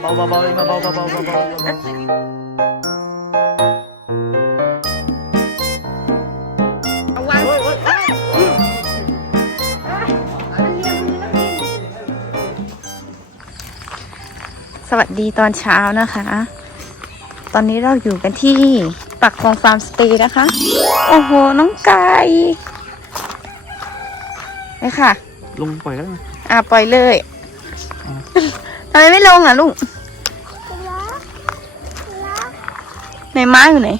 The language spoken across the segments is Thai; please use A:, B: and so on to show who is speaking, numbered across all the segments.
A: เบาๆเบาๆเองเบาๆเบาๆเบาๆเบาๆเบา
B: สวัสดีตอนเช้านะคะ ตอนนี้เราอยู่กันที่ปักคลองฟาร์มสเตย์นะคะ โอ้โห น้องไก่ไปค่ะ
A: ๆลงปล่อยก็ได้ไหม
B: อะ ปล่อยเลยทำไมไม่ลงอะลูก ไหนม้าอยู่ไหน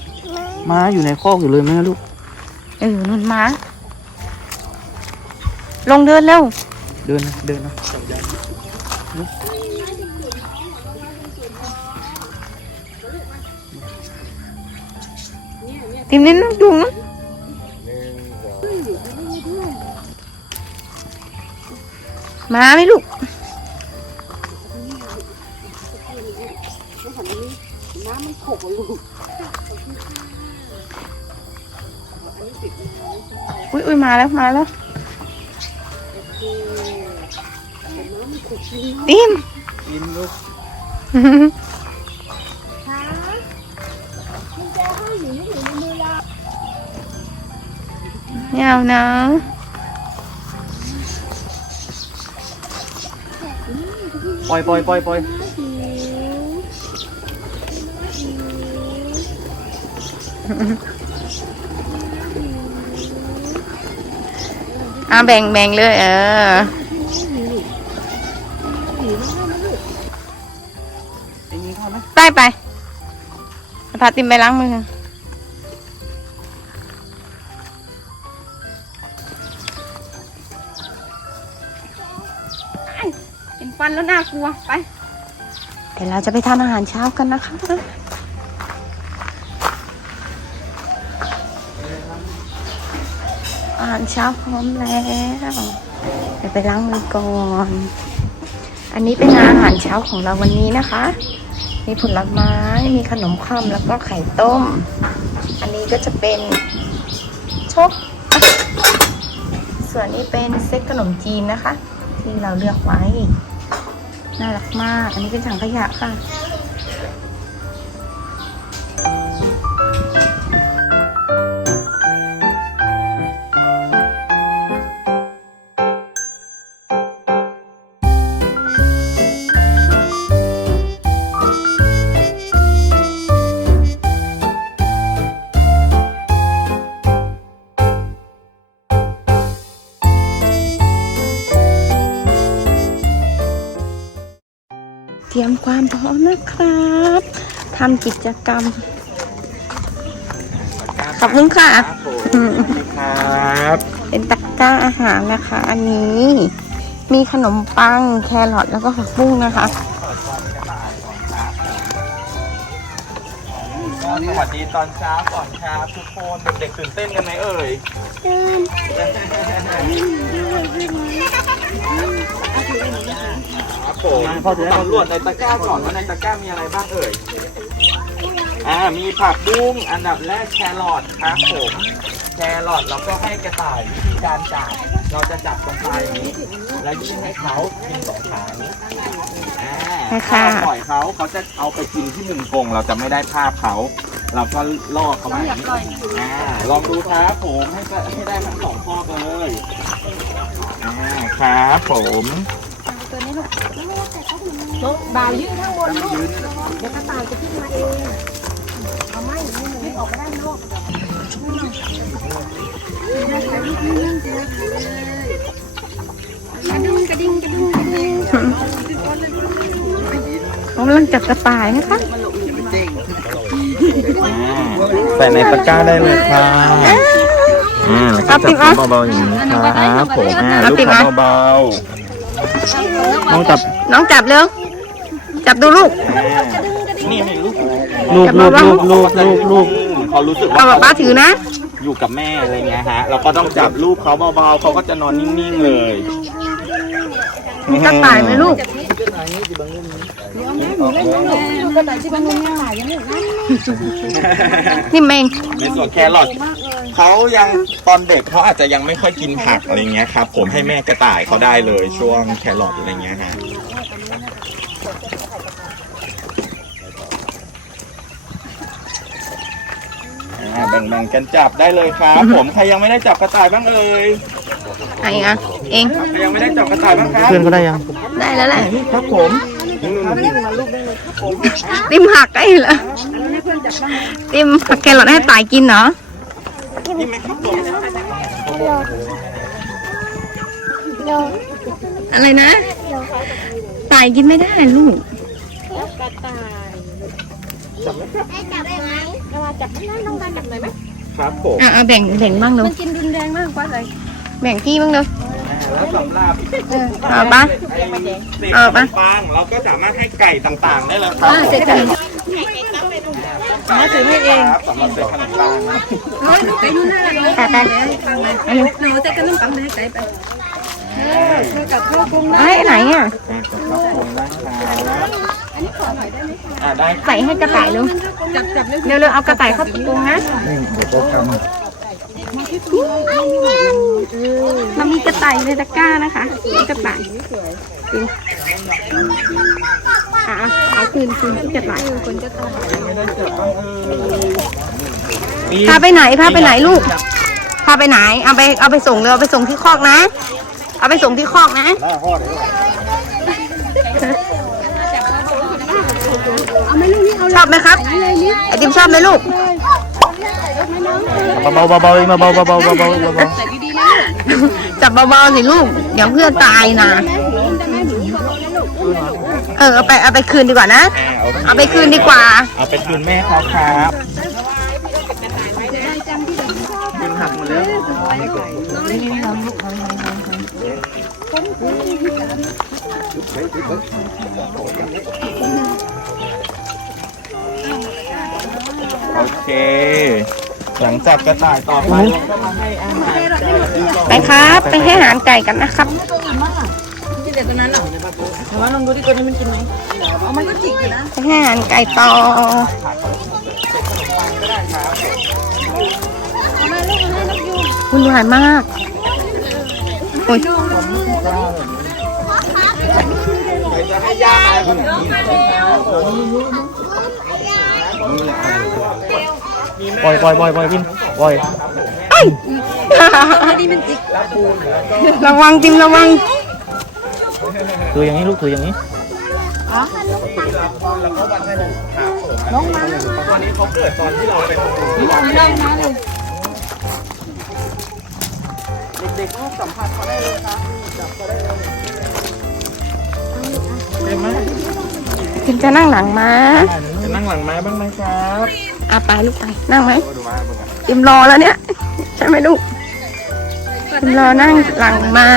A: ม้าอยู่ในคอกอยู่เลยไหมลูก
B: เออนุ่นม้า ลงเดินเร็ว
A: เดินนะเดินนะ
B: ติมนิดนึงดูนะมาไหมลูก อุ้ยอุ้ยมาแล้วมาแล้วติม
A: กินลูก
B: ไม่เอานะ
A: ปล่อยปล่อยปล่อยปล่อย
B: อะแบ่งแบ่งเลย เออ
A: เองยิงเข้าไหม
B: ไปไปพาติมไปล้างมือเป็นฟันแล้วน่ากลัว ไป เดี๋ยวเราจะไปทานอาหารเช้ากันนะคะาหารเช้าพร้อมแล้ว เดี๋ยวไปล้างมือก่อน อันนี้เป็นอาหารเช้าของเราวันนี้นะคะ มีผลไม้ มีขนมข้ามแล้วก็ไข่ต้ม อันนี้ก็จะเป็นชก ส่วนนี้เป็นเซตขนมจีนนะคะ ที่เราเลือกไว้ น่ารักมาก อันนี้เป็นถังขยะค่ะ รียมความพร้อมนะครับทำกิจกรรม ขอบคุณค่ะ
A: ครับ
B: เป็นตะกร้าอาหารนะคะ อันนี้ มีขนมปังแครอทแล้วก็ผักบุ้งนะคะ
A: สวัสดีตอนเช้าก่อนครับทุกคนเด็กๆตื่นเต้นกันไหมเอ่ย ครับผมสำรวจในตะกร้าก่อนว่าในตะกร้ามีอะไรบ้างเอ่ย อ่า มีผักบุ้งอันดับแรกแครอทครับผม แครอทเราก็ให้กระต่ายวิธีการจับ เราจะจับตรงปลายอย่างนี้ แล้วยื่นให้เขากินสองขานี้อ่า
B: ให้ค่ะ
A: ถ้าปล่อยเขาเขาจะเอาไปกินที่หนึ่งกรงเราจะไม่ได้ภาพเขา เราก็ล่อเขามาอย่างนี้อ่า ลองดูครับผมให้ก็ให้ได้ทั้งสองข้อเลย อ่าครับผม
C: บ่าวยืนข้างบนลูกเดี๋ยวกระต่ายจะขึ้นมาเองเอาไม้ยืนยืนออกมาด้านนอกกระดุงกระดิ่งกระดุงกระดิ่ง
B: ผมกำลังจับกระต่ายนะคะ
A: อ่าใส่ในตะกร้าได้เลยครับ อ่าแล้วก็จับเขาเบาๆอย่างนี้ครับผมอ่าลูกเขาเบาๆต้องจับ
B: น้องจับเร็วจับดูลูก
A: นี่นี่ลูกลูก
B: จับ
A: ลูก
B: เบาๆ
A: ลูกลูกลูกลูกเขารู้สึกว่า
B: เอาแบบป้าถือนะ
A: อยู่กับแม่อะไรเงี้ยฮะ เราก็ต้องจับลูกเขาเบาๆเขาก็จะนอนนิ่งๆเลย
B: มีกระต่ายไหมลูก
C: นี่เม
B: ง
A: ในส่วนแครอทเขายังตอนเด็กเขาอาจจะยังไม่ค่อยกินผักอะไรเงี้ยครับผมให้แม่กระต่ายเขาได้เลยช่วงแครอทอะไรเงี้ยฮะแบ่งๆกันจับได้เลยครับ ผมใครยังไม่ได้จับกระต่ายบ้างเอ่ย
B: ใครอะเอง
A: ยังไม่ได้จับกระต่ายบ้างครับ
D: เพื่อนก็ได้ยัง
B: ได้แล้วแหละ
A: ครับผม
B: ติมหักไอ้เหรอติมหักแครอทให้ตายกินเหรออะไร
A: นะตายกินไม่
B: ได้ลูก
C: จับไห
A: มครับจับได้ไหม
B: จับไม่ได้น้องตาจับไหนไหม
A: ครับผม
B: อ่าแบ่งแบ่งบ้างเลย
C: มันกินรุนแรงมากกว่าเลย
B: แบ่งพี่บ้างเล
A: ย สำหรับ
B: เอาปะ
A: เศษ
B: เอาปะ
A: ขนมปังเราก็สามารถให้ไก่ต่างๆได้เลยครับ
C: เสร็จกันมาถือให้เอง
A: ครับสำหรับเศษขนมปัง
C: ร้อยไปดูหน้าเลย
B: ไปไป
C: หนูจะกันน้ำปังไปให้ไก่ไปเออเธอกับข้าวปรุงนะ
B: ไอ้ไหนอะ
A: ขอบคุณนะครับอ่าได้
B: ใส่ให้กระต่ายเร็ว
C: จับจับเลย
B: เร็วเร็วเอากระต่ายเข้าตรงนะ เรามีกระต่ายในตะกร้านะคะกระต่ายกินอะเอาคืนคืนที่กระต่าย
A: ไม่ได้จับบ้างเอ่ย
B: พาไปไหนพาไปไหนลูก พาไปไหน เอาไปเอาไปส่งเลยเอาไปส่งที่คอกนะ เอาไปส่งที่คอกนะ
C: เอาไหม่ลูกนี่เอา
B: ชอบไหมครับ
C: อะไรนี่
B: ไอติมชอบไหมลูก
D: เบาๆเบาๆเองเบาๆเบาๆเบาๆเบาๆเบา
C: แต่ดีๆนะ
B: จับเบาๆสิลูก เดี๋ยวเพื่อนตายนะ
C: จะไม่หนูบอกนะลูก
B: เออเอาไปเอาไปคืนดีกว่านะ
A: อ่า
B: เอาไปคืนดีกว่า
A: เอาไปคืนแม่เขาครับ
C: จะได้จำที่แบบชอบ
A: กินหักหมดแล้วโอเค หลังจากกระต่ายต่อไปเราก็มาให้อาหารไก่ต่อ
B: ไปครับ ไปให้อาหารไก่กันนะครับ
C: ที่เด็ดตรงนั้นหรอแต่ว่าลองดูที่ตัวนี้มันกินไหมเอามันก็จิกอยู่นะ
B: ไปให้อาหารไก่ต่อคุณหวานมากโอ้ย
A: เดี๋ยวจะให้ย่ามาคนไหนนี่
D: ๆ ปล่อยปล่อยปล่อยปล่อยกินปล่อย
C: นี่มันจิก
B: ระวังจิมระวัง
D: ถืออย่างนี้ลูกถืออย่างนี้
C: น้องมา
A: ตอนนี้เขาเกิดตอนที่เราเป็น
C: ได้นะเลย
A: เด็กๆก็สัมผัสเขาได้เลยครับจับเขาได้เลยเห็นไหม
B: จิมจะนั่งหลังม้า
A: จะนั่งหลังไม้บ้างไหมครับ
B: อะไปลูกไปนั่งไหม
A: ดูมาดูมา
B: จิมรอแล้วเนี่ย ใช่ไหมลูกจิมรอนั่งหลังม้า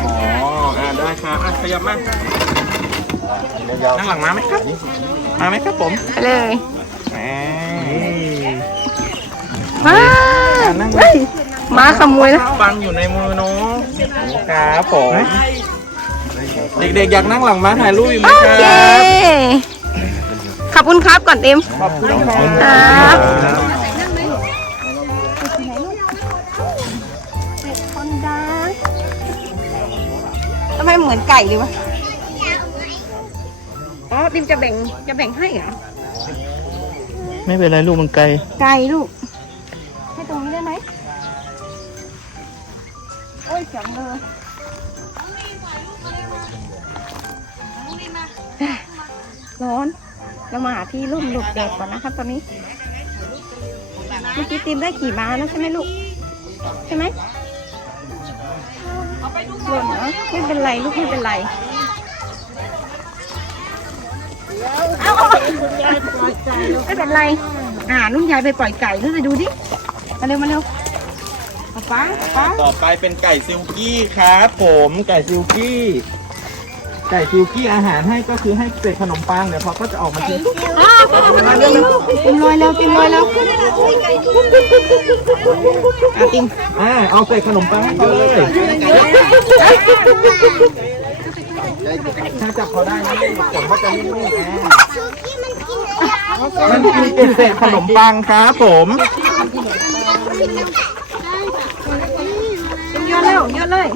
A: อ๋ออ่าได้ครับอะขยับมานั่งหลังม้าไหมครับมาไหมครับผม
B: ไปเลย
A: แหม
B: ว้าเฮ้ยม้าขโมยแล้ว
A: ฟังอยู่ในมือเน้องครับผม เด็กๆอยากนั่งหลังม้าถ่ายรูปอีกไหม
B: โอ
A: ค
B: เค
A: รับ
B: ขอบคุณครับก่อนเต็ม
A: ขอบคุณค
B: ค
A: รั
B: รับ
A: บ
B: คนดังทำไมเหมือนไก่เลยวะ อ๋อติมจะแบ่งจะแบ่งให้เหรอ
D: ไม่เป็นไรลูกมันไกล
B: ไก่ลูก ให้ตรงนี้ได้ไหมโอ้ยเสียงเลย ร้อนเรามาหาที่ร่มหลบแดดก่อนนะครับตอนนี้เมื่อกี้ติมได้ขี่ม้าแล้วใช่ไหมลูก ใช่ไหมหล่นเหรอไม่เป็นไรลูกไม่เป็นไรเอาเอาไม่เป็นไรอ่าลุงยายไปปล่อยไก่ลูกไปดูดิมาเร็วมาเร็วป๊าป๊าป๊า
A: ต่อไปเป็นไก่ซิลกี้ครับ ผมไก่ซิลกี้ ไก่ซิลกี้อาหารให้ก็คือให้เศษขนมปังเดี๋ยวเขาก็จะออกมากิน
B: มาเร็วเร็วติมลอยเร็วติมลอยเร็วอะติม
A: อ่าเอาเศษขนมปังให้เขาเลยถ้าจับเขาได้นะผลเขาจะนิ่มๆนะมันคือเป็นเศษขนมปังครับผม
B: ติมโยนเร็วโยนเลย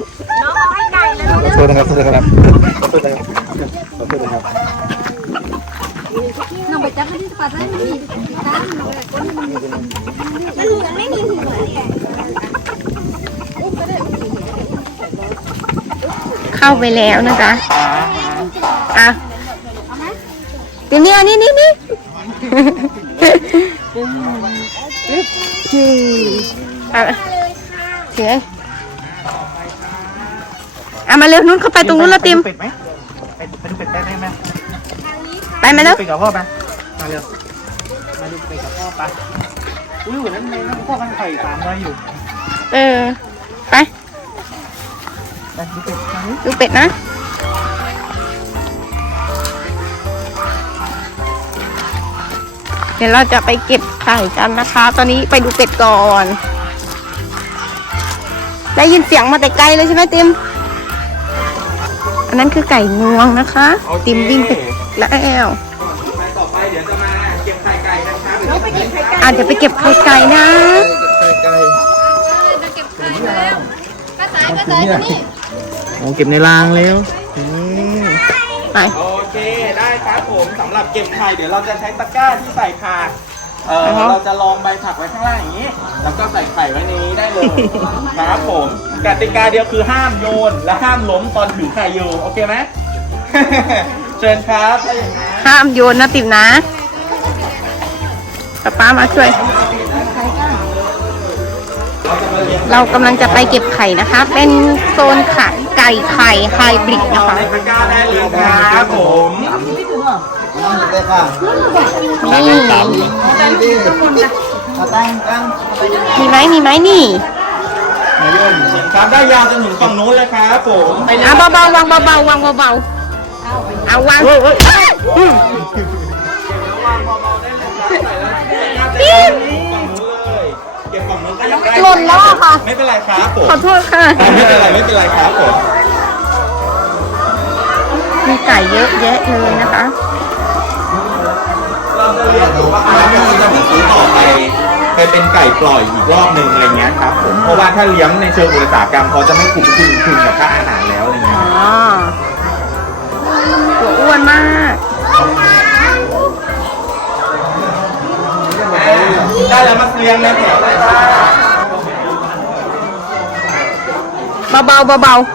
D: ขอโทษนะครับขอโทษนะครับขอโทษนะครับขอโทษนะครับ
B: เข้าไปแล้วนะจ๊ะอะเดี๋ยวนี้อันนี้นี่นี่อะเสีย อะมาเร็วนู้นเข้าไปตรงนู้นแล้วติม
D: เป็ดไหมไปไปดูเป็ดได้ไหม
B: ไปมาแล้ว
D: ไปกับพ่อไปมาเร็วมาดูเป็ดกับพ่อไปอุ้ยวันนั้นในน้ำพ่อกันไข่สามใบอยู่
B: เออ ไป
D: ไปดูเป็ดทางนี้
B: ดูเป็ดนะ เดี๋ยวเราจะไปเก็บไข่กันนะคะ ตอนนี้ไปดูเป็ดก่อน ได้ยินเสียงมาแต่ไกลเลยใช่ไหมติมอั นนั้นคือไก่งวงนะคะ
A: โอเค
B: ติมวิ่งไปแล้ว
A: ไปต่อไปเดี๋ยวจะมาเก็บไข่ไก่นะคะเราไปเก็บไข่ไก่
B: อาจจะไปเก็บไข่ไก่นะ
D: โอ้เก็บในรางแล้วอืม
B: ไป
A: โอเคได้ครับผมสำหรับเก็บไข่เดี๋ยวเราจะใช้ตะกร้าที่ใส่ผัก เออ
B: อฮะ
A: เราจะลองใบผักไว้ข้างล่างอย่างนี้ แล้วก็ใส่ไข่ไว้ในนี้ได้เลยครับผมกติกาเดียวคือห้ามโยนและห้ามล้มตอนถือไข่อยู่โอเคไหม เชิญครับถ้าอย่างนั้น
B: ห้ามโยนนะติมนะป้าป้ามาช่วย
A: เราจะมาเลี้ยง
B: เรากำลังจะไปเก็บไข่นะคะ เป็นโซนไข่ไก่ไข่ไฮบริด
A: เอา
B: นะคะ
A: ในตะกร้าได้เลยครับผม
B: นี่มีไหมมีไหมนี่
A: ครับได้ยาวจนถึงฝั่งนู้นเลยครับผม
B: อะเบาๆวางเบาๆวางเบาๆเอาวางอืม
A: นี่ฝั่งนู้นเลยเก็บฝั่งนู้นก็ยังได้
B: หล่นแล้วอะค่ะ
A: ไม่เป็นไรครับผม
B: ขอโทษค่ะ
A: ไม่เป็นไรไม่เป็นไรครับผม
B: มีไก่เยอะแยะเลยนะคะ
A: เราจะเลี้ยงตัวปลาแล้วก็จะมีซื้อต่อไปไปเป็นไก่ปล่อยอีกรอบหนึ่งอะไรเงี้ยครับผมเพราะว่าถ้าเลี้ยงในเชิงอุตสาหกรรมเขาจะไม่คุ้มทุนทุนกับค่าอาหารแล้วอะไรเงี้ย
B: อ๋อตัวอ้วนมาก
A: ได้แล้วมาเลี้ยงในแถวเลยจ้า
B: เบาๆเบาๆ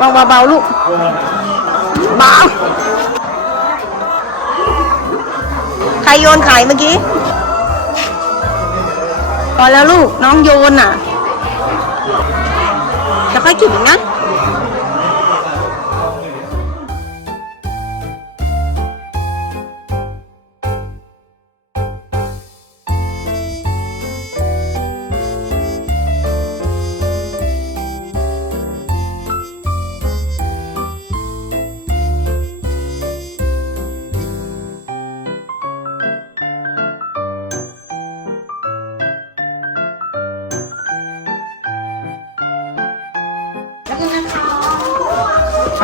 B: บาเบาลูกเบาใครโยนไข่เมื่อกี้พอแล้วลูกน้องโยนอะจะค่อยกินนะ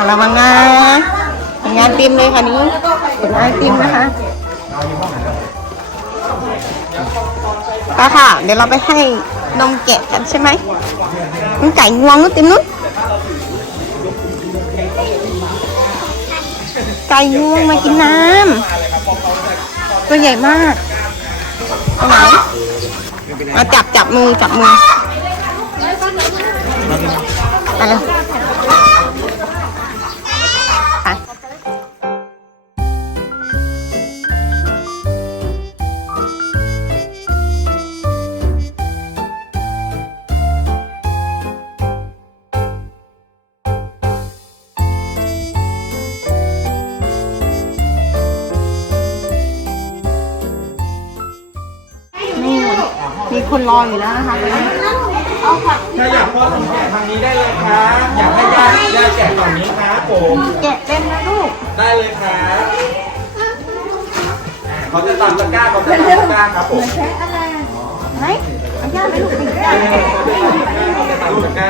B: ระวังนะผลงานต็มเลยค่ะนี้ผลงานต็มนะคะก็ค่ะ เดี๋ยวเราไปให้นมแกะกันใช่ไหมมันไก่งวงนู้นเต็มนู้นไก่งวงมากินน้ำตัวใหญ่มากเอาไหนมาจับจับมือจับมือไปเลย รออยู่แล้วนะคะ
A: ถ้าอยากพ่อทำแกะทางนี้ได้เลยครับอยากให้ญาติญาติแกะฝั่งนี้ครับผม
B: แกะเต็มนะลูก
A: ได้เลยครับอ่าเขาจะตามตะกร้าเขาจะตามตะกร้าครับผม
B: ไหนเอาย่าไปลูกไปย่า
A: เขาจะตามตะกร้า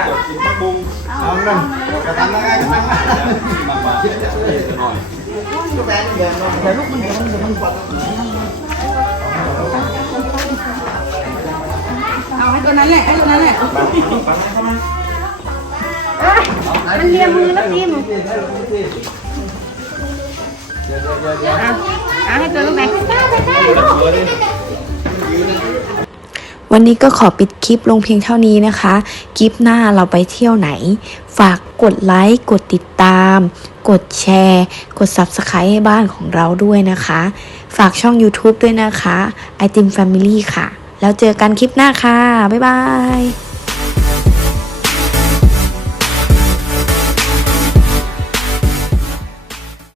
A: บุ้ง
C: เอา ให้ตัวนั้นแหละให้ตัวนั้นแหละ
B: มันเลียมือแล้วพิมอะอะให้ตัวลูกไหน
E: วันนี้ก็ขอปิดคลิปลงเพียงเท่านี้นะคะ คลิปหน้าเราไปเที่ยวไหน ฝากกดไลค์ กดติดตาม กดแชร์ กด Subscribe ให้บ้านของเราด้วยนะคะ ฝากช่อง YouTube ด้วยนะคะ i t e m Family ค่ะ แล้วเจอกันคลิปหน้าค่ะ บ๊ายบาย